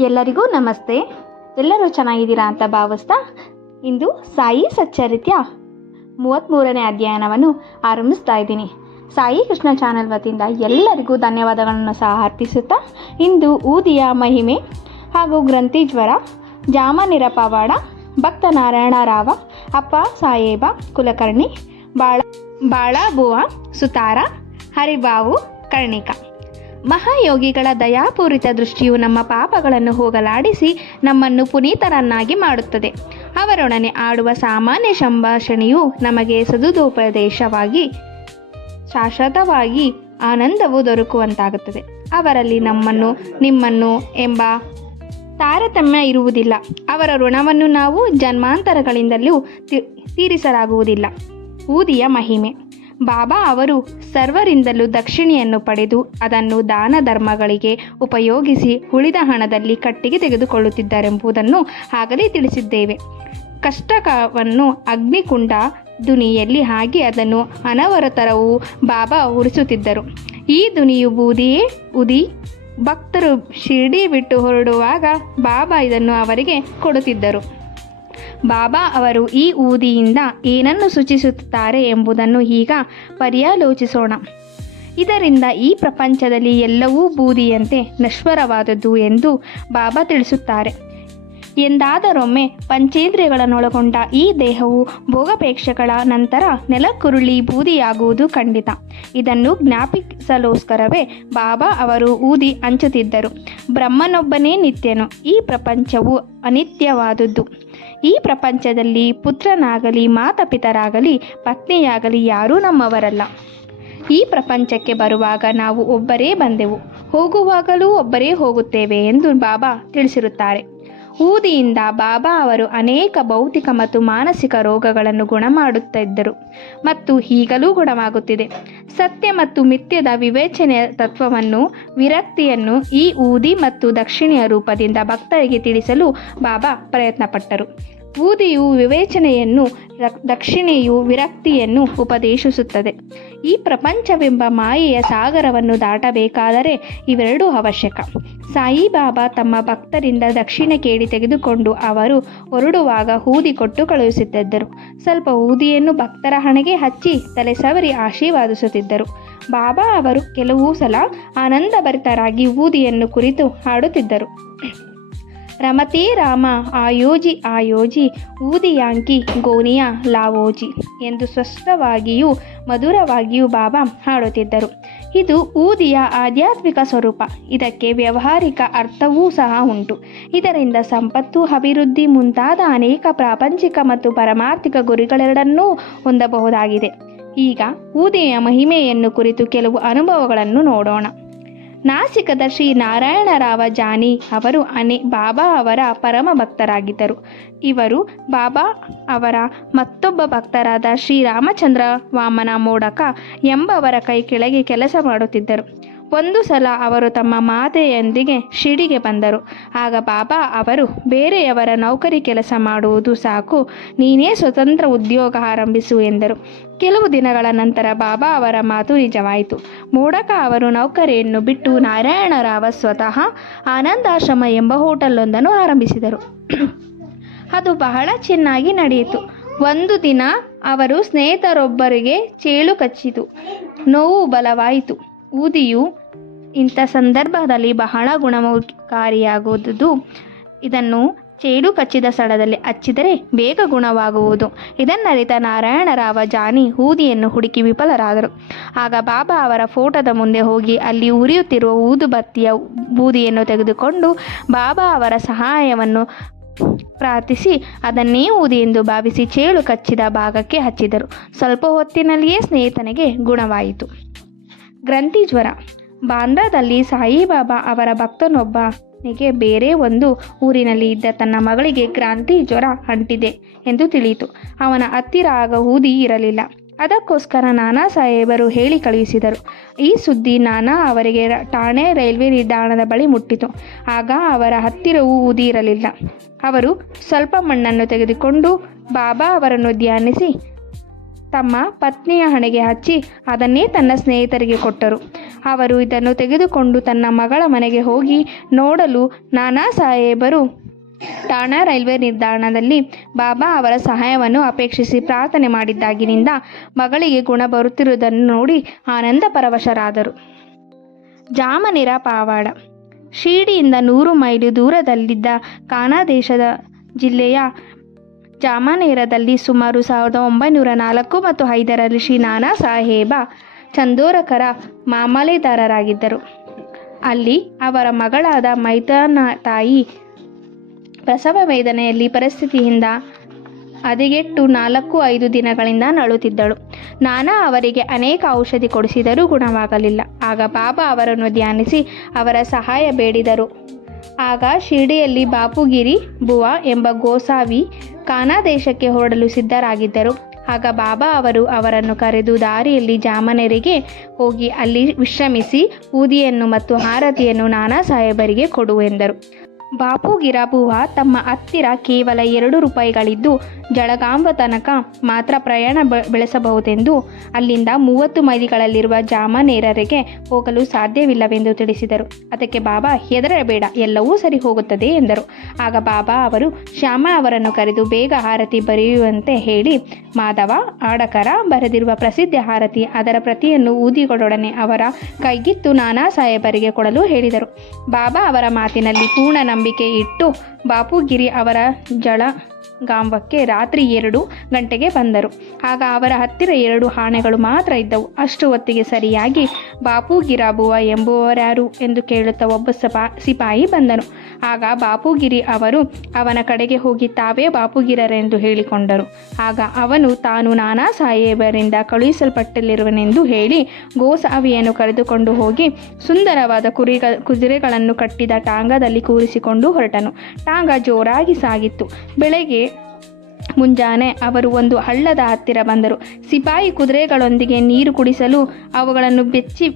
ಎಲ್ಲರಿಗೂ ನಮಸ್ತೆ. ಎಲ್ಲರೂ ಚೆನ್ನಾಗಿದ್ದೀರಾ ಅಂತ ಭಾವಿಸ್ತಾ ಇಂದು ಸಾಯಿ ಸಚ್ಚರಿತ್ಯ ಮೂವತ್ತ್ಮೂರನೇ ಅಧ್ಯಯನವನ್ನು ಆರಂಭಿಸ್ತಾ ಇದ್ದೀನಿ. ಸಾಯಿ ಕೃಷ್ಣ ಚಾನಲ್ ವತಿಯಿಂದ ಎಲ್ಲರಿಗೂ ಧನ್ಯವಾದಗಳನ್ನು ಸಹ ಅರ್ಪಿಸುತ್ತಾ ಇಂದು ಊದಿಯ ಮಹಿಮೆ ಹಾಗೂ ಗ್ರಂಥಿ ಜ್ವರ ಜಾಮನಿರ ಪವಾಡ ಭಕ್ತ ನಾರಾಯಣ ರಾವ, ಅಪ್ಪ ಸಾಹೇಬ, ಕುಲಕರ್ಣಿ, ಬಾಳ, ಬಾಳಾಬುವ, ಸುತಾರ, ಹರಿಬಾವು, ಕರ್ಣಿಕ. ಮಹಾಯೋಗಿಗಳ ದಯಾಪೂರಿತ ದೃಷ್ಟಿಯು ನಮ್ಮ ಪಾಪಗಳನ್ನು ಹೋಗಲಾಡಿಸಿ ನಮ್ಮನ್ನು ಪುನೀತರನ್ನಾಗಿ ಮಾಡುತ್ತದೆ. ಅವರೊಡನೆ ಆಡುವ ಸಾಮಾನ್ಯ ಸಂಭಾಷಣೆಯು ನಮಗೆ ಸದುದೋಪದೇಶವಾಗಿ ಶಾಶ್ವತವಾಗಿ ಆನಂದವು ದೊರಕುವಂತಾಗುತ್ತದೆ. ಅವರಲ್ಲಿ ನಮ್ಮನ್ನು, ನಿಮ್ಮನ್ನು ಎಂಬ ತಾರತಮ್ಯ ಇರುವುದಿಲ್ಲ. ಅವರ ಋಣವನ್ನು ನಾವು ಜನ್ಮಾಂತರಗಳಿಂದಲೂ ತೀರಿಸಲಾಗುವುದಿಲ್ಲ. ಊದಿಯ ಮಹಿಮೆ. ಬಾಬಾ ಅವರು ಸರ್ವರಿಂದಲೂ ದಕ್ಷಿಣೆಯನ್ನು ಪಡೆದು ಅದನ್ನು ದಾನ ಧರ್ಮಗಳಿಗೆ ಉಪಯೋಗಿಸಿ ಉಳಿದ ಹಣದಲ್ಲಿ ಕಟ್ಟಿಗೆ ತೆಗೆದುಕೊಳ್ಳುತ್ತಿದ್ದಾರೆಂಬುದನ್ನು ಆಗಲೇ ತಿಳಿಸಿದ್ದೇವೆ. ಕಷ್ಟಕವನ್ನು ಅಗ್ನಿಕುಂಡ ದುನಿಯಲ್ಲಿ ಹಾಕಿ ಅದನ್ನು ಅನವರತರವು ಬಾಬಾ ಉರಿಸುತ್ತಿದ್ದರು. ಈ ದುನಿಯು ಬೂದಿಯೇ ಉದಿ. ಭಕ್ತರು ಶಿರ್ಡಿ ಬಿಟ್ಟು ಹೊರಡುವಾಗ ಬಾಬಾ ಇದನ್ನು ಅವರಿಗೆ ಕೊಡುತ್ತಿದ್ದರು. ಬಾಬಾ ಅವರು ಈ ಊದಿಯಿಂದ ಏನನ್ನು ಸೂಚಿಸುತ್ತಾರೆ ಎಂಬುದನ್ನು ಈಗ ಪರ್ಯಾಲೋಚಿಸೋಣ. ಇದರಿಂದ ಈ ಪ್ರಪಂಚದಲ್ಲಿ ಎಲ್ಲವೂ ಬೂದಿಯಂತೆ ನಶ್ವರವಾದದ್ದು ಎಂದು ಬಾಬಾ ತಿಳಿಸುತ್ತಾರೆ. ಎಂದಾದರೊಮ್ಮೆ ಪಂಚೇಂದ್ರಿಯಗಳನ್ನೊಳಗೊಂಡ ಈ ದೇಹವು ಭೋಗಪೇಕ್ಷಗಳ ನಂತರ ನೆಲಕ್ಕುರುಳಿ ಬೂದಿಯಾಗುವುದು ಖಂಡಿತ. ಇದನ್ನು ಜ್ಞಾಪಿಸಲೋಸ್ಕರವೇ ಬಾಬಾ ಅವರು ಊದಿ ಹಂಚುತ್ತಿದ್ದರು. ಬ್ರಹ್ಮನೊಬ್ಬನೇ ನಿತ್ಯನು. ಈ ಪ್ರಪಂಚವು ಅನಿತ್ಯವಾದುದು ಈ ಪ್ರಪಂಚದಲ್ಲಿ ಪುತ್ರನಾಗಲಿ, ಮಾತಾಪಿತರಾಗಲಿ, ಪತ್ನಿಯಾಗಲಿ ಯಾರೂ ನಮ್ಮವರಲ್ಲ. ಈ ಪ್ರಪಂಚಕ್ಕೆ ಬರುವಾಗ ನಾವು ಒಬ್ಬರೇ ಬಂದೆವು. ಹೋಗುವಾಗಲೂ ಒಬ್ಬರೇ ಹೋಗುತ್ತೇವೆ ಎಂದು ಬಾಬಾ ತಿಳಿಸಿರುತ್ತಾರೆ. ಊದಿಯಿಂದ ಬಾಬಾ ಅವರು ಅನೇಕ ಭೌತಿಕ ಮತ್ತು ಮಾನಸಿಕ ರೋಗಗಳನ್ನು ಗುಣಮಾಡುತ್ತಿದ್ದರು ಮತ್ತು ಈಗಲೂ ಗುಣವಾಗುತ್ತಿದೆ. ಸತ್ಯ ಮತ್ತು ಮಿಥ್ಯದ ವಿವೇಚನೆಯ ತತ್ವವನ್ನು, ವಿರಕ್ತಿಯನ್ನು ಈ ಊದಿ ಮತ್ತು ದಕ್ಷಿಣೆಯ ರೂಪದಿಂದ ಭಕ್ತರಿಗೆ ತಿಳಿಸಲು ಬಾಬಾ ಪ್ರಯತ್ನಪಟ್ಟರು. ಊದಿಯು ವಿವೇಚನೆಯನ್ನು ದಕ್ಷಿಣೆಯು ವಿರಕ್ತಿಯನ್ನು ಉಪದೇಶಿಸುತ್ತದೆ. ಈ ಪ್ರಪಂಚವೆಂಬ ಮಾಯೆಯ ಸಾಗರವನ್ನು ದಾಟಬೇಕಾದರೆ ಇವೆರಡೂ ಅವಶ್ಯಕ. ಸಾಯಿಬಾಬಾ ತಮ್ಮ ಭಕ್ತರಿಂದ ದಕ್ಷಿಣೆ ಕೇಳಿ ತೆಗೆದುಕೊಂಡು ಅವರು ಹೊರಡುವಾಗ ಹೂದಿ ಕೊಟ್ಟು ಕಳುಹಿಸುತ್ತಿದ್ದರು ಸ್ವಲ್ಪ ಊದಿಯನ್ನು ಭಕ್ತರ ಹಣೆಗೆ ಹಚ್ಚಿ ತಲೆ ಸವರಿ ಆಶೀರ್ವಾದಿಸುತ್ತಿದ್ದರು. ಬಾಬಾ ಅವರು ಕೆಲವು ಸಲ ಆನಂದಭರಿತರಾಗಿ ಊದಿಯನ್ನು ಕುರಿತು ಹಾಡುತ್ತಿದ್ದರು. ರಮತೇ, ರಾಮ, ಆಯೋಜಿ ಆಯೋಜಿ, ಊದಿಯಾಂಕಿ ಗೋನಿಯ ಲಾವೋಜಿ ಎಂದು ಸ್ವಸ್ಥವಾಗಿಯೂ ಮಧುರವಾಗಿಯೂ ಬಾಬಾ ಹಾಡುತ್ತಿದ್ದರು. ಇದು ಊದಿಯ ಆಧ್ಯಾತ್ಮಿಕ ಸ್ವರೂಪ. ಇದಕ್ಕೆ ವ್ಯವಹಾರಿಕ ಅರ್ಥವೂ ಸಹ ಉಂಟು. ಇದರಿಂದ ಸಂಪತ್ತು, ಅಭಿವೃದ್ಧಿ ಮುಂತಾದ ಅನೇಕ ಪ್ರಾಪಂಚಿಕ ಮತ್ತು ಪರಮಾರ್ಥಿಕ ಗುರಿಗಳೆರಡನ್ನೂ ಹೊಂದಬಹುದಾಗಿದೆ. ಈಗ ಊದಿಯ ಮಹಿಮೆಯನ್ನು ಕುರಿತು ಕೆಲವು ಅನುಭವಗಳನ್ನು ನೋಡೋಣ. ನಾಸಿಕದ ಶ್ರೀ ನಾರಾಯಣರಾವ ಜಾನಿ ಅವರು ಅನೆ ಬಾಬಾ ಅವರ ಪರಮ ಭಕ್ತರಾಗಿದ್ದರು. ಇವರು ಬಾಬಾ ಅವರ ಮತ್ತೊಬ್ಬ ಭಕ್ತರಾದ ಶ್ರೀ ರಾಮಚಂದ್ರ ವಾಮನ ಮೋಡಕ ಎಂಬವರ ಕೈ ಕೆಳಗೆ ಕೆಲಸ ಮಾಡುತ್ತಿದ್ದರು. ಒಂದು ಸಲ ಅವರು ತಮ್ಮ ಮಾತೆಯೊಂದಿಗೆ ಶಿಡಿಗೆ ಬಂದರು. ಆಗ ಬಾಬಾ ಅವರು, ಬೇರೆಯವರ ನೌಕರಿ ಕೆಲಸ ಮಾಡುವುದು ಸಾಕು, ನೀನೇ ಸ್ವತಂತ್ರ ಉದ್ಯೋಗ ಆರಂಭಿಸು ಎಂದರು. ಕೆಲವು ದಿನಗಳ ನಂತರ ಬಾಬಾ ಅವರ ಮಾತು ನಿಜವಾಯಿತು. ಮೋಡಕ ಅವರು ನೌಕರಿಯನ್ನು ಬಿಟ್ಟು ನಾರಾಯಣರಾವ ಸ್ವತಃ ಆನಂದಾಶ್ರಮ ಎಂಬ ಹೋಟೆಲ್ಲೊಂದನ್ನು ಆರಂಭಿಸಿದರು. ಅದು ಬಹಳ ಚೆನ್ನಾಗಿ ನಡೆಯಿತು. ಒಂದು ದಿನ ಅವರು ಸ್ನೇಹಿತರೊಬ್ಬರಿಗೆ ಚೇಳು ಕಚ್ಚಿತು. ನೋವು ಬಲವಾಯಿತು. ಊದಿಯು ಇಂಥ ಸಂದರ್ಭದಲ್ಲಿ ಬಹಳ ಗುಣಕಾರಿಯಾಗುವುದು ಇದನ್ನು ಚೇಡು ಕಚ್ಚಿದ ಸ್ಥಳದಲ್ಲಿ ಹಚ್ಚಿದರೆ ಬೇಗ ಗುಣವಾಗುವುದು. ಇದನ್ನರಿತ ನಾರಾಯಣರಾವ ಜಾನಿ ಊದಿಯನ್ನು ಹುಡುಕಿ ವಿಫಲರಾದರು. ಆಗ ಬಾಬಾ ಅವರ ಫೋಟೋದ ಮುಂದೆ ಹೋಗಿ ಅಲ್ಲಿ ಉರಿಯುತ್ತಿರುವ ಊದುಬತ್ತಿಯ ಬೂದಿಯನ್ನು ತೆಗೆದುಕೊಂಡು ಬಾಬಾ ಅವರ ಸಹಾಯವನ್ನು ಪ್ರಾರ್ಥಿಸಿ ಅದನ್ನೇ ಊದಿ ಎಂದು ಭಾವಿಸಿ ಚೇಳು ಕಚ್ಚಿದ ಭಾಗಕ್ಕೆ ಹಚ್ಚಿದರು. ಸ್ವಲ್ಪ ಹೊತ್ತಿನಲ್ಲಿಯೇ ಸ್ನೇಹಿತನಿಗೆ ಗುಣವಾಯಿತು. ಗ್ರಂಥಿ ಜ್ವರ. ಬಾಂದ್ರಾದಲ್ಲಿ ಸಾಯಿಬಾಬಾ ಅವರ ಭಕ್ತನೊಬ್ಬನಿಗೆ ಬೇರೆ ಒಂದು ಊರಿನಲ್ಲಿ ಇದ್ದ ತನ್ನ ಮಗಳಿಗೆ ಕ್ರಾಂತಿ ಜ್ವರ ಅಂಟಿದೆ ಎಂದು ತಿಳಿಯಿತು. ಅವನ ಹತ್ತಿರ ಆಗ ಊದಿ ಇರಲಿಲ್ಲ. ಅದಕ್ಕೋಸ್ಕರ ನಾನಾ ಸಾಹೇಬರು ಹೇಳಿ ಕಳುಹಿಸಿದರು. ಈ ಸುದ್ದಿ ನಾನಾ ಅವರಿಗೆ ಠಾಣೆ ರೈಲ್ವೆ ನಿಲ್ದಾಣದ ಬಳಿ ಮುಟ್ಟಿತು. ಆಗ ಅವರ ಹತ್ತಿರವೂ ಊದಿ ಇರಲಿಲ್ಲ. ಅವರು ಸ್ವಲ್ಪ ಮಣ್ಣನ್ನು ತೆಗೆದುಕೊಂಡು ಬಾಬಾ ಅವರನ್ನು ಧ್ಯಾನಿಸಿ ತಮ್ಮ ಪತ್ನಿಯ ಹಣೆಗೆ ಹಚ್ಚಿ ಅದನ್ನೇ ತನ್ನ ಸ್ನೇಹಿತರಿಗೆ ಕೊಟ್ಟರು. ಅವರು ಇದನ್ನು ತೆಗೆದುಕೊಂಡು ತನ್ನ ಮಗಳ ಮನೆಗೆ ಹೋಗಿ ನೋಡಲು ನಾನಾ ಸಾಹೇಬರು ಠಾಣಾ ರೈಲ್ವೆ ನಿಲ್ದಾಣದಲ್ಲಿ ಬಾಬಾ ಅವರ ಸಹಾಯವನ್ನು ಅಪೇಕ್ಷಿಸಿ ಪ್ರಾರ್ಥನೆ ಮಾಡಿದ್ದಾಗಿನಿಂದ ಮಗಳಿಗೆ ಗುಣ ಬರುತ್ತಿರುವುದನ್ನು ನೋಡಿ ಆನಂದ ಪರವಶರಾದರು. ಜಾಮನಿರ ಪಾವಾಡ. ಶಿರಡಿಯಿಂದ ನೂರು ಮೈಲು ದೂರದಲ್ಲಿದ್ದ ಕಾನಾ ದೇಶದ ಜಿಲ್ಲೆಯ ಜಾಮನೇರದಲ್ಲಿ ಸುಮಾರು ಸಾವಿರದ ಒಂಬೈನೂರ ನಾಲ್ಕು ಮತ್ತು ಐದರಲ್ಲಿ ಶ್ರೀ ನಾನಾ ಸಾಹೇಬ ಚಂದೋರಕರ ಮಾಮಲೆದಾರರಾಗಿದ್ದರು. ಅಲ್ಲಿ ಅವರ ಮಗಳಾದ ಮೈದಾನ ತಾಯಿ ಪ್ರಸವ ವೇದನೆಯಲ್ಲಿ ಪರಿಸ್ಥಿತಿಯಿಂದ ಹದಿಗೆಟ್ಟು ನಾಲ್ಕು ಐದು ದಿನಗಳಿಂದ ನಳುತ್ತಿದ್ದಳು ನಾನಾ ಅವರಿಗೆ ಅನೇಕ ಔಷಧಿ ಕೊಡಿಸಿದರೂ ಗುಣವಾಗಲಿಲ್ಲ. ಆಗ ಬಾಬಾ ಅವರನ್ನು ಧ್ಯಾನಿಸಿ ಅವರ ಸಹಾಯ ಬೇಡಿದರು. ಆಗ ಶಿರಡಿಯಲ್ಲಿ ಬಾಪುಗಿರಿ ಬುವಾ ಎಂಬ ಗೋಸಾವಿ ಕಾನಾ ದೇಶಕ್ಕೆ ಹೊರಡಲು ಸಿದ್ಧರಾಗಿದ್ದರು. ಆಗ ಬಾಬಾ ಅವರು ಅವರನ್ನು ಕರೆದು ದಾರಿಯಲ್ಲಿ ಜಾಮನೆರಿಗೆ ಹೋಗಿ ಅಲ್ಲಿ ವಿಶ್ರಮಿಸಿ ಊದಿಯನ್ನು ಮತ್ತು ಹಾರತಿಯನ್ನು ನಾನಾ ಸಾಹೇಬರಿಗೆ ಕೊಡು ಎಂದರು. ಬಾಪು ಗಿರಾಬುವ ತಮ್ಮ ಹತ್ತಿರ ಕೇವಲ ಎರಡು ರೂಪಾಯಿಗಳಿದ್ದು ಜಳಗಾಂಬ ತನಕ ಮಾತ್ರ ಪ್ರಯಾಣ ಬೆಳೆಸಬಹುದೆಂದು ಅಲ್ಲಿಂದ ಮೂವತ್ತು ಮೈಲಿಗಳಲ್ಲಿರುವ ಜಾಮನೇರರಿಗೆ ಹೋಗಲು ಸಾಧ್ಯವಿಲ್ಲವೆಂದು ತಿಳಿಸಿದರು. ಅದಕ್ಕೆ ಬಾಬಾ, ಹೆದರಬೇಡ, ಎಲ್ಲವೂ ಸರಿ ಹೋಗುತ್ತದೆ ಎಂದರು. ಆಗ ಬಾಬಾ ಅವರು, ಶ್ಯಾಮ ಅವರನ್ನು ಕರೆದು ಬೇಗ ಆರತಿ ಬರೆಯುವಂತೆ ಹೇಳಿ, ಮಾಧವ, ಆಡಕರ ಬರೆದಿರುವ ಪ್ರಸಿದ್ಧ ಆರತಿ ಅದರ ಪ್ರತಿಯನ್ನು ಊದಿಗಳೊಡನೆ ಅವರ ಕೈಗಿತ್ತು ನಾನಾ ಸಾಹೇಬರಿಗೆ ಕೊಡಲು ಹೇಳಿದರು. ಬಾಬಾ ಅವರ ಮಾತಿನಲ್ಲಿ ಪೂರ್ಣ ನಂಬಿಕೆ ಇಟ್ಟು ಬಾಪುಗಿರಿ ಅವರ ಜಳ ಗಾಂಬಕ್ಕೆ ರಾತ್ರಿ ಎರಡು ಗಂಟೆಗೆ ಬಂದರು. ಆಗ ಅವರ ಹತ್ತಿರ ಎರಡು ಆಣೆಗಳು ಮಾತ್ರ ಇದ್ದವು. ಅಷ್ಟು ಹೊತ್ತಿಗೆ ಸರಿಯಾಗಿ ಬಾಪು ಗಿರಾಬುವ ಎಂಬುವರ್ಯಾರು ಎಂದು ಕೇಳುತ್ತಾ ಒಬ್ಬ ಸಪಾ, ಸಿಪಾಯಿ ಬಂದನು. ಆಗ ಬಾಪುಗಿರಿ ಅವರು, ಅವನ ಕಡೆಗೆ ಹೋಗಿ ತಾವೇ ಬಾಪುಗಿರರೆಂದು ಹೇಳಿಕೊಂಡರು. ಆಗ ಅವನು, ತಾನು ನಾನಾ ಸಾಹೇಬರಿಂದ ಕಳುಹಿಸಲ್ಪಟ್ಟಲಿರುವನೆಂದು ಹೇಳಿ ಗೋಸಾವಿಯನ್ನು ಕರೆದುಕೊಂಡು ಹೋಗಿ ಸುಂದರವಾದ ಕುರಿಗ, ಕುದುರೆಗಳನ್ನು ಕಟ್ಟಿದ ಟಾಂಗದಲ್ಲಿ ಕೂರಿಸಿಕೊಂಡು ಹೊರಟನು. ಟಾಂಗ ಜೋರಾಗಿ ಸಾಗಿತ್ತು. ಬೆಳಗ್ಗೆ ಮುಂಜಾನೆ ಅವರು ಒಂದು ಹಳ್ಳದ ಹತ್ತಿರ ಬಂದರು. ಸಿಪಾಯಿ ಕುದುರೆಗಳೊಂದಿಗೆ ನೀರು ಕುಡಿಸಲು ಅವುಗಳನ್ನು ಬೆಚ್ಚಿ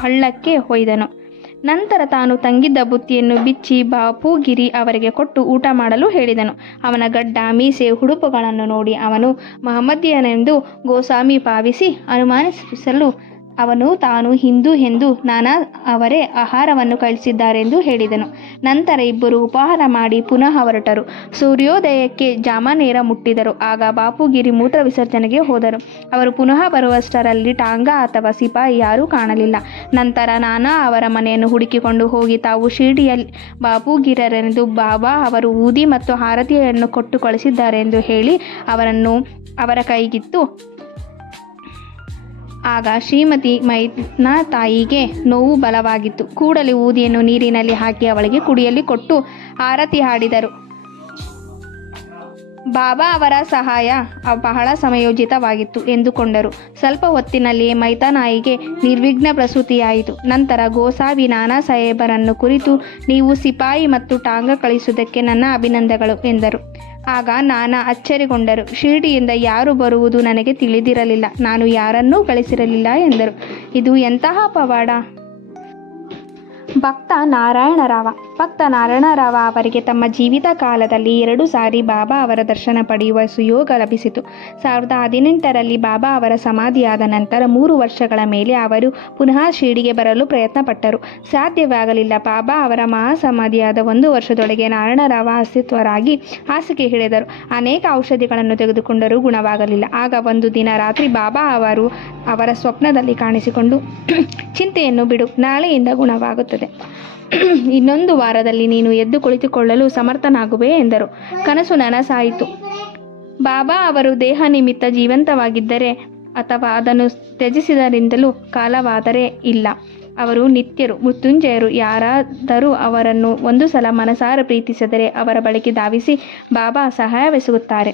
ಹಳ್ಳಕ್ಕೆ ಹೊಯ್ದನು. ನಂತರ ತಾನು ತಂಗಿದ್ದ ಬುತ್ತಿಯನ್ನು ಬಿಚ್ಚಿ ಬಾಪುಗಿರಿ ಅವರಿಗೆ ಕೊಟ್ಟು ಊಟ ಮಾಡಲು ಹೇಳಿದನು. ಅವನ ಗಡ್ಡ, ಮೀಸೆ, ಹುಡುಪುಗಳನ್ನು ನೋಡಿ ಅವನು ಮಹಮ್ಮದಿಯನೆಂದು ಗೋಸ್ವಾಮಿ ಭಾವಿಸಿ ಅನುಮಾನಿಸಲು ಅವನು ತಾನು ಹಿಂದೂ ಎಂದು ನಾನಾ ಅವರೇ ಆಹಾರವನ್ನು ಕಳಿಸಿದ್ದಾರೆಂದು ಹೇಳಿದನು. ನಂತರ ಇಬ್ಬರು ಉಪಹಾರ ಮಾಡಿ ಪುನಃ ಹೊರಟರು. ಸೂರ್ಯೋದಯಕ್ಕೆ ಜಾಮನೇರ ಮುಟ್ಟಿದರು. ಆಗ ಬಾಪುಗಿರಿ ಮೂತ್ರ ವಿಸರ್ಜನೆಗೆ ಹೋದರು. ಅವರು ಪುನಃ ಬರುವಷ್ಟರಲ್ಲಿ ಟಾಂಗಾ ಅಥವಾ ಸಿಪಾಯಿ ಯಾರೂ ಕಾಣಲಿಲ್ಲ. ನಂತರ ನಾನಾ ಅವರ ಮನೆಯನ್ನು ಹುಡುಕಿಕೊಂಡು ಹೋಗಿ ತಾವು ಶಿರ್ಡಿಯಲ್ಲಿ ಬಾಪುಗಿರರೆಂದು ಬಾಬಾ ಅವರು ಊದಿ ಮತ್ತು ಹಾರತಿಯನ್ನು ಕೊಟ್ಟು ಕಳಿಸಿದ್ದಾರೆ ಎಂದು ಹೇಳಿ ಅವರನ್ನು ಅವರ ಕೈಗಿತ್ತು. ಆಗ ಶ್ರೀಮತಿ ಮೈನ ತಾಯಿಗೆ ನೋವು ಬಲವಾಗಿತ್ತು. ಕೂಡಲೇ ಊದಿಯನ್ನು ನೀರಿನಲ್ಲಿ ಹಾಕಿ ಅವಳಿಗೆ ಕುಡಿಯಲು ಕೊಟ್ಟು ಆರತಿ ಹಾಡಿದರು. ಬಾಬಾ ಅವರ ಸಹಾಯ ಬಹಳ ಸಮಯೋಚಿತವಾಗಿತ್ತು ಎಂದುಕೊಂಡರು. ಸ್ವಲ್ಪ ಹೊತ್ತಿನಲ್ಲಿಯೇ ಮೈತಾನಾಯಿಗೆ ನಿರ್ವಿಘ್ನ ಪ್ರಸೂತಿಯಾಯಿತು. ನಂತರ ಗೋಸಾವಿ ನಾನಾ ಸಾಹೇಬರನ್ನು ಕುರಿತು, ನೀವು ಸಿಪಾಯಿ ಮತ್ತು ಟಾಂಗ ಕಳಿಸುವುದಕ್ಕೆ ನನ್ನ ಅಭಿನಂದಗಳು ಎಂದರು. ಆಗ ನಾನಾ ಅಚ್ಚರಿಗೊಂಡರು. ಶಿರಡಿಯಿಂದ ಯಾರು ಬರುವುದು ನನಗೆ ತಿಳಿದಿರಲಿಲ್ಲ. ನಾನು ಯಾರನ್ನೂ ಕಳಿಸಿರಲಿಲ್ಲ ಎಂದರು. ಇದು ಎಂತಹ ಪವಾಡ? ಭಕ್ತ ನಾರಾಯಣರಾವ. ಭಕ್ತ ನಾರಾಯಣರಾವ ಅವರಿಗೆ ತಮ್ಮ ಜೀವಿತ ಕಾಲದಲ್ಲಿ ಎರಡು ಸಾರಿ ಬಾಬಾ ಅವರ ದರ್ಶನ ಪಡೆಯುವ ಸುಯೋಗ ಲಭಿಸಿತು. ಸಾವಿರದ ಹದಿನೆಂಟರಲ್ಲಿ ಬಾಬಾ ಅವರ ಸಮಾಧಿಯಾದ ನಂತರ ಮೂರು ವರ್ಷಗಳ ಮೇಲೆ ಅವರು ಪುನಃ ಶಿರ್ಡಿಗೆ ಬರಲು ಪ್ರಯತ್ನಪಟ್ಟರು. ಸಾಧ್ಯವಾಗಲಿಲ್ಲ, ಬಾಬಾ ಅವರ ಮಹಾಸಮಾಧಿಯಾದ ಒಂದು ವರ್ಷದೊಳಗೆ ನಾರಾಯಣರಾವ ಅಸ್ತಿತ್ವರಾಗಿ ಹಾಸಿಗೆ ಹಿಡಿದರು. ಅನೇಕ ಔಷಧಿಗಳನ್ನು ತೆಗೆದುಕೊಂಡರೂ ಗುಣವಾಗಲಿಲ್ಲ. ಆಗ ಒಂದು ದಿನ ರಾತ್ರಿ ಬಾಬಾ ಅವರು ಅವರ ಸ್ವಪ್ನದಲ್ಲಿ ಕಾಣಿಸಿಕೊಂಡು, ಚಿಂತೆಯನ್ನು ಬಿಡು, ನಾಳೆಯಿಂದ ಗುಣವಾಗುತ್ತದೆ. ಇನ್ನೊಂದು ವಾರದಲ್ಲಿ ನೀನು ಎದ್ದು ಕುಳಿತುಕೊಳ್ಳಲು ಸಮರ್ಥನಾಗುವೆ ಎಂದರು. ಕನಸು ನನಸಾಯಿತು. ಬಾಬಾ ಅವರು ದೇಹ ನಿಮಿತ್ತ ಜೀವಂತವಾಗಿದ್ದರೆ ಅಥವಾ ಅದನ್ನು ತ್ಯಜಿಸಿದರಿಂದಲೂ ಕಾಲವಾದರೆ ಇಲ್ಲ. ಅವರು ನಿತ್ಯರು, ಮೃತ್ಯುಂಜಯರು, ಯಾರಾದರೂ ಅವರನ್ನು ಒಂದು ಸಲ ಮನಸಾರ ಪ್ರೀತಿಸಿದರೆ ಅವರ ಬಳಿಗೆ ಧಾವಿಸಿ ಬಾಬಾ ಸಹಾಯವೆಸಗುತ್ತಾರೆ.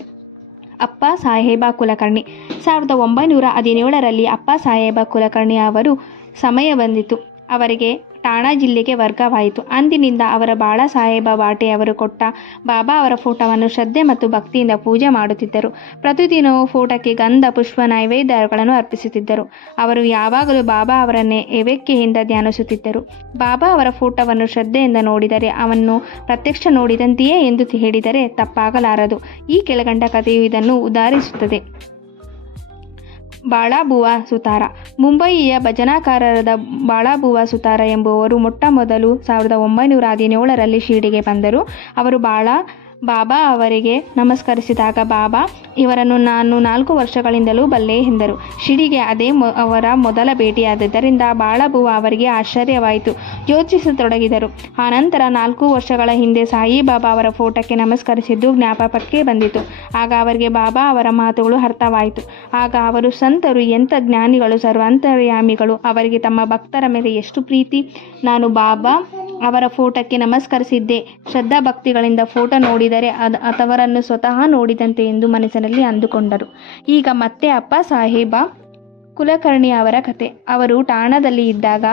ಅಪ್ಪ ಸಾಹೇಬ ಕುಲಕರ್ಣಿ. ಸಾವಿರದ ಒಂಬೈನೂರ ಹದಿನೇಳರಲ್ಲಿ ಅಪ್ಪ ಸಾಹೇಬ ಕುಲಕರ್ಣಿ ಅವರು ಸಮಯ ಬಂದಿತು. ಅವರಿಗೆ ಠಾಣಾ ಜಿಲ್ಲೆಗೆ ವರ್ಗವಾಯಿತು. ಅಂದಿನಿಂದ ಅವರ ಬಾಳ ಸಾಹೇಬ ಬಾಟೆ ಅವರು ಕೊಟ್ಟ ಬಾಬಾ ಅವರ ಫೋಟೋವನ್ನು ಶ್ರದ್ಧೆ ಮತ್ತು ಭಕ್ತಿಯಿಂದ ಪೂಜೆ ಮಾಡುತ್ತಿದ್ದರು. ಪ್ರತಿದಿನವೂ ಫೋಟೋಕ್ಕೆ ಗಂಧ, ಪುಷ್ಪ, ನೈವೇದ್ಯಗಳನ್ನು ಅರ್ಪಿಸುತ್ತಿದ್ದರು. ಅವರು ಯಾವಾಗಲೂ ಬಾಬಾ ಅವರನ್ನೇ ಎವೆಕ್ಕೆಯಿಂದ ಧ್ಯಾನಿಸುತ್ತಿದ್ದರು. ಬಾಬಾ ಅವರ ಫೋಟೋವನ್ನು ಶ್ರದ್ಧೆಯಿಂದ ನೋಡಿದರೆ ಅವನ್ನು ಪ್ರತ್ಯಕ್ಷ ನೋಡಿದಂತೆಯೇ ಎಂದು ಹೇಳಿದರೆ ತಪ್ಪಾಗಲಾರದು. ಈ ಕೆಳಗಂಡ ಕಥೆಯು ಇದನ್ನು ಉದಾಹರಿಸುತ್ತದೆ. ಬಾಳಾಬುವ ಸುತಾರ. ಮುಂಬಯಿಯ ಭಜನಾಕಾರರಾದ ಬಾಳಾಬುವ ಸುತಾರ ಎಂಬುವರು ಮೊಟ್ಟ ಮೊದಲು ಸಾವಿರದ ಒಂಬೈನೂರ ಹದಿನೇಳರಲ್ಲಿ ಶಿರಡಿಗೆ ಬಂದರು. ಅವರು ಬಾಳ ಬಾಬಾ ಅವರಿಗೆ ನಮಸ್ಕರಿಸಿದಾಗ ಬಾಬಾ, ಇವರನ್ನು ನಾನು ನಾಲ್ಕು ವರ್ಷಗಳಿಂದಲೂ ಬಲ್ಲೆ ಎಂದರು. ಶಿಡಿಗೆ ಅದೇ ಅವರ ಮೊದಲ ಭೇಟಿಯಾದದ್ದರಿಂದ ಬಾಳಬುವ ಅವರಿಗೆ ಆಶ್ಚರ್ಯವಾಯಿತು. ಯೋಚಿಸತೊಡಗಿದರು. ಆನಂತರ ನಾಲ್ಕು ವರ್ಷಗಳ ಹಿಂದೆ ಸಾಯಿಬಾಬಾ ಅವರ ಫೋಟೋಕ್ಕೆ ನಮಸ್ಕರಿಸಿದ್ದು ಜ್ಞಾಪಕಕ್ಕೆ ಬಂದಿತು. ಆಗ ಅವರಿಗೆ ಬಾಬಾ ಅವರ ಮಾತುಗಳು ಅರ್ಥವಾಯಿತು. ಆಗ ಅವರು, ಸಂತರು, ಎಂಥ ಜ್ಞಾನಿಗಳು, ಸರ್ವಾಂತರ್ಯಾಮಿಗಳು, ಅವರಿಗೆ ತಮ್ಮ ಭಕ್ತರ ಮೇಲೆ ಎಷ್ಟು ಪ್ರೀತಿ. ನಾನು ಬಾಬಾ ಅವರ ಫೋಟೋಕ್ಕೆ ನಮಸ್ಕರಿಸಿದ್ದೆ. ಶ್ರದ್ಧಾ ಭಕ್ತಿಗಳಿಂದ ಫೋಟೋ ನೋಡಿದರೆ ಅದು ಅವರನ್ನು ಸ್ವತಃ ನೋಡಿದಂತೆ ಎಂದು ಮನಸ್ಸಿನಲ್ಲಿ ಅಂದುಕೊಂಡರು. ಈಗ ಮತ್ತೆ ಅಪ್ಪ ಸಾಹೇಬ ಕುಲಕರ್ಣಿ ಅವರ ಕತೆ. ಅವರು ಠಾಣದಲ್ಲಿ ಇದ್ದಾಗ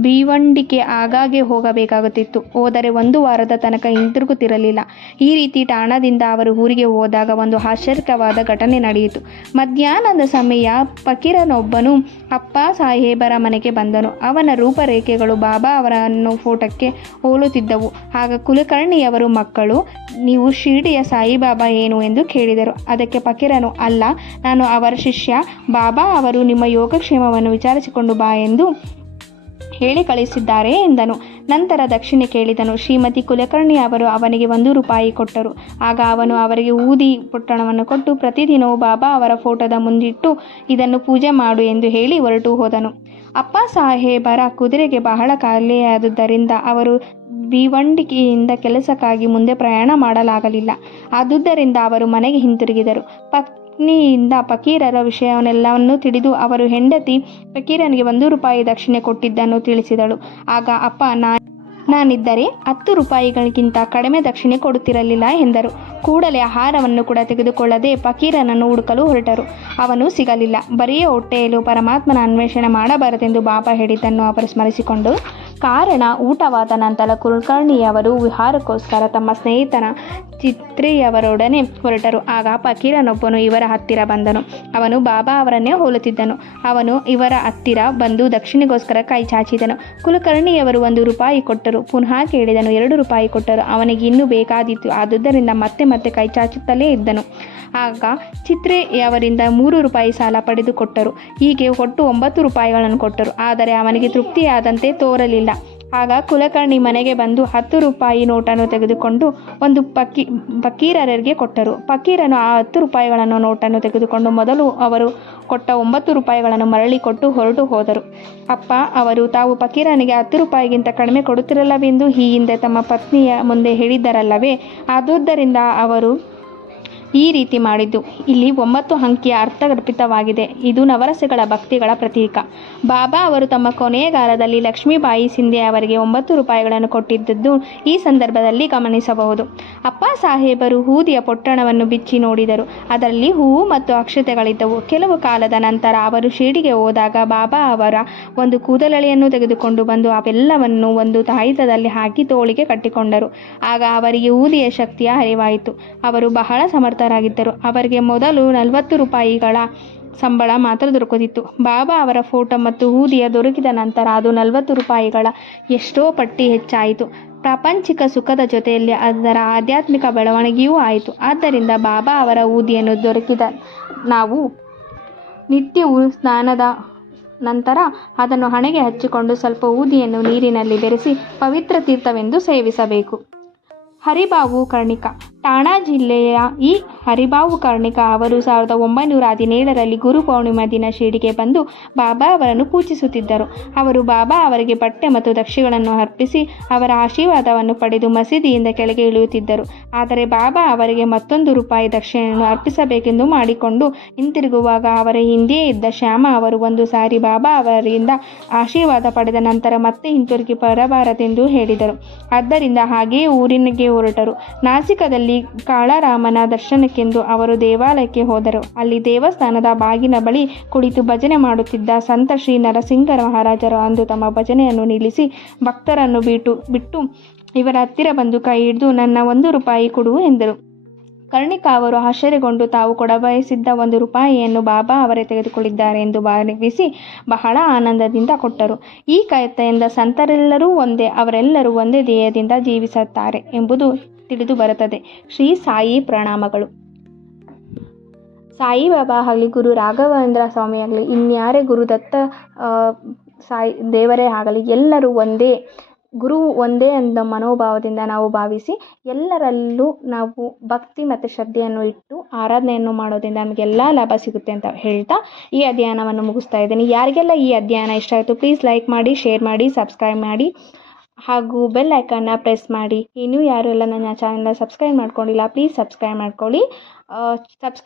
ಭಿವಂಡಿಕೆ ಆಗಾಗ್ಗೆ ಹೋಗಬೇಕಾಗುತ್ತಿತ್ತು. ಹೋದರೆ ಒಂದು ವಾರದ ತನಕ ಹಿಂತಿರುಗುತ್ತಿರಲಿಲ್ಲ. ಈ ರೀತಿ ಠಾಣದಿಂದ ಅವರು ಊರಿಗೆ ಹೋದಾಗ ಒಂದು ಆಶ್ಚರ್ಯಕವಾದ ಘಟನೆ ನಡೆಯಿತು. ಮಧ್ಯಾಹ್ನದ ಸಮಯ ಫಕೀರನೊಬ್ಬನು ಅಪ್ಪ ಸಾಹೇಬರ ಮನೆಗೆ ಬಂದನು. ಅವನ ರೂಪರೇಖೆಗಳು ಬಾಬಾ ಅವರನ್ನು ಫೋಟೋಕ್ಕೆ ಹೋಲುತ್ತಿದ್ದವು. ಆಗ ಕುಲಕರ್ಣಿಯವರು ಮಕ್ಕಳು ನೀವು ಶಿರ್ಡಿಯ ಸಾಯಿಬಾಬಾ ಏನು ಎಂದು ಕೇಳಿದರು. ಅದಕ್ಕೆ ಫಕೀರನು ಅಲ್ಲ, ನಾನು ಅವರ ಶಿಷ್ಯ, ಬಾಬಾ ಅವರು ನಿಮ್ಮ ಯೋಗಕ್ಷೇಮವನ್ನು ವಿಚಾರಿಸಿಕೊಂಡು ಬಾ ಎಂದು ಹೇಳಿ ಕಳಿಸಿದ್ದಾರೆ ಎಂದನು. ನಂತರ ದಕ್ಷಿಣೆ ಕೇಳಿದನು. ಶ್ರೀಮತಿ ಕುಲಕರ್ಣಿ ಅವರು ಅವನಿಗೆ ಒಂದು ರೂಪಾಯಿ ಕೊಟ್ಟರು. ಆಗ ಅವನು ಅವರಿಗೆ ಊದಿ ಪೊಟ್ಟಣವನ್ನು ಕೊಟ್ಟು ಪ್ರತಿದಿನವೂ ಬಾಬಾ ಅವರ ಫೋಟೋದ ಮುಂದಿಟ್ಟು ಇದನ್ನು ಪೂಜೆ ಮಾಡು ಎಂದು ಹೇಳಿ ಹೊರಟು ಹೋದನು. ಅಪ್ಪ ಸಾಹೇಬರ ಕುದುರೆಗೆ ಬಹಳ ಕಾಯಿಲೆಯಾದುದರಿಂದ ಅವರು ಬಿವಂಡಿಕೆಯಿಂದ ಕೆಲಸಕ್ಕಾಗಿ ಮುಂದೆ ಪ್ರಯಾಣ ಮಾಡಲಾಗಲಿಲ್ಲ. ಆದುದರಿಂದ ಅವರು ಮನೆಗೆ ಹಿಂತಿರುಗಿದರು. ಪತ್ನಿಯಿಂದ ಫಕೀರರ ವಿಷಯವನ್ನೆಲ್ಲವನ್ನೂ ತಿಳಿದು ಅವರು ಹೆಂಡತಿ ಫಕೀರನಿಗೆ ಒಂದು ರೂಪಾಯಿ ದಕ್ಷಿಣೆ ಕೊಟ್ಟಿದ್ದನ್ನು ತಿಳಿಸಿದಳು. ಆಗ ಅಪ್ಪ ನಾ ನಾನಿದ್ದರೆ ಹತ್ತು ರೂಪಾಯಿಗಳಿಗಿಂತ ಕಡಿಮೆ ದಕ್ಷಿಣೆ ಕೊಡುತ್ತಿರಲಿಲ್ಲ ಎಂದರು. ಕೂಡಲೇ ಆಹಾರವನ್ನು ಕೂಡ ತೆಗೆದುಕೊಳ್ಳದೆ ಫಕೀರನನ್ನು ಹುಡುಕಲು ಹೊರಟರು. ಅವನು ಸಿಗಲಿಲ್ಲ. ಬರೀ ಹೊಟ್ಟೆಯಲು ಪರಮಾತ್ಮನ ಅನ್ವೇಷಣೆ ಮಾಡಬಾರದೆಂದು ಬಾಬಾ ಹೇಳಿದ್ದನ್ನು ಅವರು ಸ್ಮರಿಸಿಕೊಂಡು ಕಾರಣ ಊಟವಾದ ನಂತರ ಕುಲಕರ್ಣಿಯವರು ವಿಹಾರಕ್ಕೋಸ್ಕರ ತಮ್ಮ ಸ್ನೇಹಿತನ ಚಿತ್ರೆಯವರೊಡನೆ ಹೊರಟರು. ಆಗ ಫಕೀರನೊಬ್ಬನು ಇವರ ಹತ್ತಿರ ಬಂದನು. ಅವನು ಬಾಬಾ ಅವರನ್ನೇ ಹೋಲುತ್ತಿದ್ದನು. ಅವನು ಇವರ ಹತ್ತಿರ ಬಂದು ದಕ್ಷಿಣೆಗೋಸ್ಕರ ಕೈ ಚಾಚಿದನು. ಕುಲಕರ್ಣಿಯವರು ಒಂದು ರೂಪಾಯಿ ಕೊಟ್ಟರು. ಪುನಃ ಕೇಳಿದನು, ಎರಡು ರೂಪಾಯಿ ಕೊಟ್ಟರು. ಅವನಿಗೆ ಇನ್ನೂ ಬೇಕಾದಿತ್ತು. ಆದುದರಿಂದ ಮತ್ತೆ ಮತ್ತೆ ಕೈ ಚಾಚುತ್ತಲೇ ಇದ್ದನು. ಆಗ ಚಿತ್ರೆಯವರಿಂದ ಮೂರು ರೂಪಾಯಿ ಸಾಲ ಪಡೆದುಕೊಟ್ಟರು ಹೀಗೆ ಒಟ್ಟು ಒಂಬತ್ತು ರೂಪಾಯಿಗಳನ್ನು ಕೊಟ್ಟರು. ಆದರೆ ಅವನಿಗೆ ತೃಪ್ತಿಯಾದಂತೆ ತೋರಲಿಲ್ಲ. ಆಗ ಕುಲಕರ್ಣಿ ಮನೆಗೆ ಬಂದು ಹತ್ತು ರೂಪಾಯಿ ನೋಟನ್ನು ತೆಗೆದುಕೊಂಡು ಒಂದು ಪಕ್ಕಿ ಫಕೀರರಿಗೆ ಕೊಟ್ಟರು. ಫಕೀರನು ಆ ಹತ್ತು ರೂಪಾಯಿಗಳನ್ನು ನೋಟನ್ನು ತೆಗೆದುಕೊಂಡು ಮೊದಲು ಅವರು ಕೊಟ್ಟ ಒಂಬತ್ತು ರೂಪಾಯಿಗಳನ್ನು ಮರಳಿ ಕೊಟ್ಟು ಹೊರಟು ಹೋದರು. ಅಪ್ಪ, ಅವರು ತಾವು ಫಕೀರನಿಗೆ ಹತ್ತು ರೂಪಾಯಿಗಿಂತ ಕಡಿಮೆ ಕೊಡುತ್ತಿರಲ್ಲವೆಂದು ಈ ಹಿಂದೆ ತಮ್ಮ ಪತ್ನಿಯ ಮುಂದೆ ಹೇಳಿದ್ದರಲ್ಲವೇ? ಆದುದರಿಂದ ಅವರು ಈ ರೀತಿ ಮಾಡಿದ್ದು. ಇಲ್ಲಿ ಒಂಬತ್ತು ಅಂಕಿಯ ಅರ್ಥಗರ್ಭಿತವಾಗಿದೆ. ಇದು ನವರಸಗಳ ಭಕ್ತಿಗಳ ಪ್ರತೀಕ. ಬಾಬಾ ಅವರು ತಮ್ಮ ಕೊನೆಯ ಕಾಲದಲ್ಲಿ ಲಕ್ಷ್ಮೀಬಾಯಿ ಸಿಂಧೆ ಅವರಿಗೆ ಒಂಬತ್ತು ರೂಪಾಯಿಗಳನ್ನು ಕೊಟ್ಟಿದ್ದದ್ದು ಈ ಸಂದರ್ಭದಲ್ಲಿ ಗಮನಿಸಬಹುದು. ಅಪ್ಪ ಸಾಹೇಬರು ಹೂದಿಯ ಪೊಟ್ಟಣವನ್ನು ಬಿಚ್ಚಿ ನೋಡಿದರು. ಅದರಲ್ಲಿ ಹೂವು ಮತ್ತು ಅಕ್ಷತೆಗಳಿದ್ದವು. ಕೆಲವು ಕಾಲದ ನಂತರ ಅವರು ಶಿರ್ಡಿಗೆ ಹೋದಾಗ ಬಾಬಾ ಅವರ ಒಂದು ಕೂದಲಳೆಯನ್ನು ತೆಗೆದುಕೊಂಡು ಬಂದು ಅವೆಲ್ಲವನ್ನು ಒಂದು ತಾಯಿತದಲ್ಲಿ ಹಾಕಿ ತೋಳಿಗೆ ಕಟ್ಟಿಕೊಂಡರು. ಆಗ ಅವರಿಗೆ ಊದಿಯ ಶಕ್ತಿಯ ಅರಿವಾಯಿತು. ಅವರು ಬಹಳ ಸಮರ್ಥರಾಗಿದ್ದರು ಅವರಿಗೆ ಮೊದಲು ನಲವತ್ತು ರೂಪಾಯಿಗಳ ಸಂಬಳ ಮಾತ್ರ ದೊರಕುತ್ತಿತ್ತು. ಬಾಬಾ ಅವರ ಫೋಟೋ ಮತ್ತು ಊದಿಯ ದೊರಕಿದ ನಂತರ ಅದು ನಲವತ್ತು ರೂಪಾಯಿಗಳ ಎಷ್ಟೋ ಪಟ್ಟಿ ಹೆಚ್ಚಾಯಿತು. ಪ್ರಾಪಂಚಿಕ ಸುಖದ ಜೊತೆಯಲ್ಲಿ ಅದರ ಆಧ್ಯಾತ್ಮಿಕ ಬೆಳವಣಿಗೆಯೂ ಆಯಿತು. ಆದ್ದರಿಂದ ಬಾಬಾ ಅವರ ಊದಿಯನ್ನು ದೊರಕಿದ ನಾವು ನಿತ್ಯವೂ ಸ್ನಾನದ ನಂತರ ಅದನ್ನು ಹಣೆಗೆ ಹಚ್ಚಿಕೊಂಡು ಸ್ವಲ್ಪ ಊದಿಯನ್ನು ನೀರಿನಲ್ಲಿ ಬೆರೆಸಿ ಪವಿತ್ರ ತೀರ್ಥವೆಂದು ಸೇವಿಸಬೇಕು. ಹರಿಬಾವು ಕರ್ಣಿಕ. ಠಾಣಾ ಜಿಲ್ಲೆಯ ಈ ಹರಿಬಾವು ಕರ್ಣಿಕ ಅವರು ಸಾವಿರದ ಒಂಬೈನೂರ ಹದಿನೇಳರಲ್ಲಿ ಗುರು ಪೌರ್ಣಿಮಾ ದಿನ ಶಿರಡಿಗೆ ಬಂದು ಬಾಬಾ ಅವರನ್ನು ಪೂಜಿಸುತ್ತಿದ್ದರು. ಅವರು ಬಾಬಾ ಅವರಿಗೆ ಬಟ್ಟೆ ಮತ್ತು ದಕ್ಷಿಗಳನ್ನು ಅರ್ಪಿಸಿ ಅವರ ಆಶೀರ್ವಾದವನ್ನು ಪಡೆದು ಮಸೀದಿಯಿಂದ ಕೆಳಗೆ ಇಳಿಯುತ್ತಿದ್ದರು. ಆದರೆ ಬಾಬಾ ಅವರಿಗೆ ಮತ್ತೊಂದು ರೂಪಾಯಿ ದಕ್ಷಿಣೆಯನ್ನು ಅರ್ಪಿಸಬೇಕೆಂದು ಮಾಡಿಕೊಂಡು ಹಿಂತಿರುಗುವಾಗ ಅವರ ಹಿಂದೆಯೇ ಇದ್ದ ಶ್ಯಾಮ ಅವರು ಒಂದು ಸಾರಿ ಬಾಬಾ ಅವರಿಂದ ಆಶೀರ್ವಾದ ಪಡೆದ ನಂತರ ಮತ್ತೆ ಹಿಂತಿರುಗಿ ಬರಬಾರದೆಂದು ಹೇಳಿದರು. ಆದ್ದರಿಂದ ಹಾಗೆಯೇ ಊರಿನಿಗೆ ಹೊರಟರು. ನಾಸಿಕದಲ್ಲಿ ಕಾಳರಾಮನ ದರ್ಶನಕ್ಕೆಂದು ಅವರು ದೇವಾಲಯಕ್ಕೆ ಹೋದರು. ಅಲ್ಲಿ ದೇವಸ್ಥಾನದ ಬಾಗಿನ ಬಳಿ ಕುಳಿತು ಭಜನೆ ಮಾಡುತ್ತಿದ್ದ ಸಂತ ಶ್ರೀ ನರಸಿಂಗ ಮಹಾರಾಜರು ಅಂದು ತಮ್ಮ ಭಜನೆಯನ್ನು ನಿಲ್ಲಿಸಿ ಭಕ್ತರನ್ನು ಬಿಟ್ಟು ಬಿಟ್ಟು ಇವರ ಹತ್ತಿರ ಬಂದು ಕೈ ಹಿಡಿದು, ನನ್ನ ಒಂದು ರೂಪಾಯಿ ಕೊಡು ಎಂದರು. ಕರ್ಣಿಕಾ ಅವರು ಆಶ್ಚರ್ಯಗೊಂಡು, ತಾವು ಕೊಡಬಯಸಿದ್ದ ಒಂದು ರೂಪಾಯಿಯನ್ನು ಬಾಬಾ ಅವರೇ ತೆಗೆದುಕೊಳ್ಳಿದ್ದಾರೆ ಎಂದು ಭಾವಿಸಿ ಬಹಳ ಆನಂದದಿಂದ ಕೊಟ್ಟರು. ಈ ಕಯತೆಯಿಂದ ಸಂತರೆಲ್ಲರೂ ಒಂದೇ, ಅವರೆಲ್ಲರೂ ಒಂದೇ ದೇಹದಿಂದ ಜೀವಿಸುತ್ತಾರೆ ಎಂಬುದು ತಿಳಿದು ಬರುತ್ತದೆ. ಶ್ರೀ ಸಾಯಿ ಪ್ರಣಾಮಗಳು. ಸಾಯಿಬಾಬಾ ಆಗಲಿ, ಗುರು ರಾಘವೇಂದ್ರ ಸ್ವಾಮಿ ಆಗಲಿ, ಇನ್ಯಾರೇ ಗುರುದತ್ತ ಸಾಯಿ ದೇವರೇ ಆಗಲಿ, ಎಲ್ಲರೂ ಒಂದೇ, ಗುರು ಒಂದೇ ಎಂದ ಮನೋಭಾವದಿಂದ ನಾವು ಭಾವಿಸಿ ಎಲ್ಲರಲ್ಲೂ ನಾವು ಭಕ್ತಿ ಮತ್ತು ಶ್ರದ್ಧೆಯನ್ನು ಇಟ್ಟು ಆರಾಧನೆಯನ್ನು ಮಾಡೋದ್ರಿಂದ ನಮಗೆಲ್ಲ ಲಾಭ ಸಿಗುತ್ತೆ ಅಂತ ಹೇಳ್ತಾ ಈ ಅಧ್ಯಯನವನ್ನು ಮುಗಿಸ್ತಾ ಇದ್ದೀನಿ. ಯಾರಿಗೆಲ್ಲ ಈ ಅಧ್ಯಯನ ಇಷ್ಟ ಆಯಿತು ಪ್ಲೀಸ್ ಲೈಕ್ ಮಾಡಿ ಶೇರ್ ಮಾಡಿ ಸಬ್ಸ್ಕ್ರೈಬ್ ಮಾಡಿ. ಹಾಗೂ ಬೆಲ್ ಐಕನ್ನ ಪ್ರೆಸ್ ಮಾಡಿ. ಇನ್ನೂ ಯಾರು ಎಲ್ಲ ನನ್ನ ಚಾನಲ್ನ ಸಬ್ಸ್ಕ್ರೈಬ್ ಮಾಡ್ಕೊಂಡಿಲ್ಲ ಪ್ಲೀಸ್ ಸಬ್ಸ್ಕ್ರೈಬ್ ಮಾಡ್ಕೊಳ್ಳಿ. ಸಬ್ಸ್ಕ್ರೈಬ್